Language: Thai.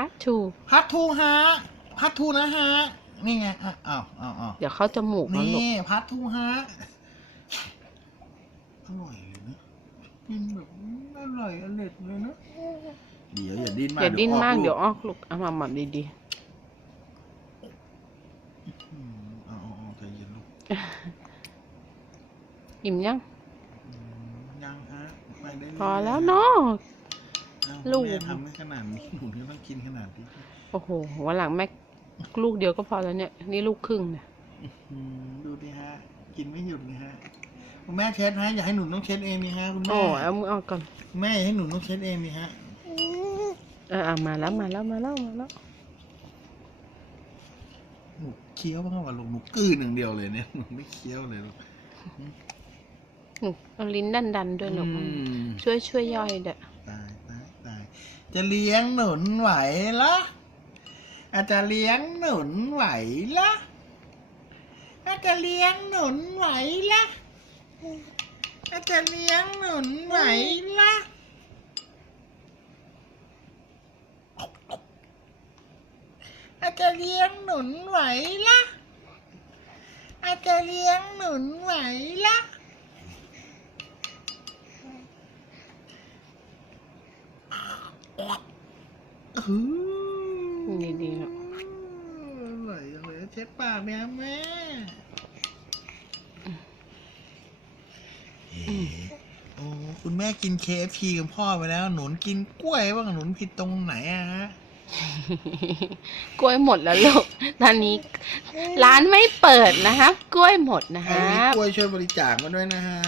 part two พัททูฮะพัททูนะฮะ นี่ไงอะอ้าวอ้าวอ้าวเดี๋ยวเข้าจมูกแล้วลูก นี่พัททูฮะอร่อยเลยนะกินแบบอร่อยอร่อยเลยนะเดี๋ยวอย่าดิ้นมากอย่าดิ้นมากออเดี๋ยวลูออกลูกเอามาหมับดีอืมเอาเอาเอาใจเย็นลูกๆอิ่มยังอืมยังฮะไปได้เรื่ยๆพอแล้วเนาะเอา ลูก แม่ทำได้ขนาดนี้หนูนี่ต้องกินขนาดนี้โอ้โหวันหลังแม่ลูกเดียวก็พอแล้วเนี่ย นี่ลูกครึ่งเนี่ยอืมดูดิฮะ กินไม่หยุดเลยฮะคุณแม่เช็ดฮะอย่าให้หนูต้องเช็ดเองนี่ฮะคุณแม่โอ้เอามือออกก่อนคุณแม่อย่าให้หนูต้องเช็ดเองนี่ฮะเออเอามาแล้วมาแล้วมาแล้วมาแล้วหนูเคี้ยวบ้างวะลูกหนูกลืนอย่างเดียวเลยเนี่ยหนูไม่เคี้ยวเลยลูกอืมเอาลิ้นดันดันๆด้วยลูกอืม ช่วยช่วยย่อยเด้อ ตายตายตาย จะเลี้ยงหนุนไหวละอาจจะเลี้ยงหนุนไหวละอาจจะเลี้ยงหนุนไหวละอาจจะเลี้ยงหนุนไหวละอาจจะเลี้ยงหนุนไหวละอาจจะเลี้ยงหนุนไหวละ อืม ดีดีๆลูกอร่อยจังเลยเช็ดปากไหมครับแม่เอ๊ะโอ้คุณแม่กิน KFC กับพ่อไปแล้ว หนุนกินกล้วยบ้างหนุนผิดตรงไหนอะฮะกล้วยหมดแล้วลูก ตอนนี้ร้านไม่เปิดนะครับ กล้วยหมดนะใครคมีรับกล้วยช่วยบริจาคมาด้วยนะฮะ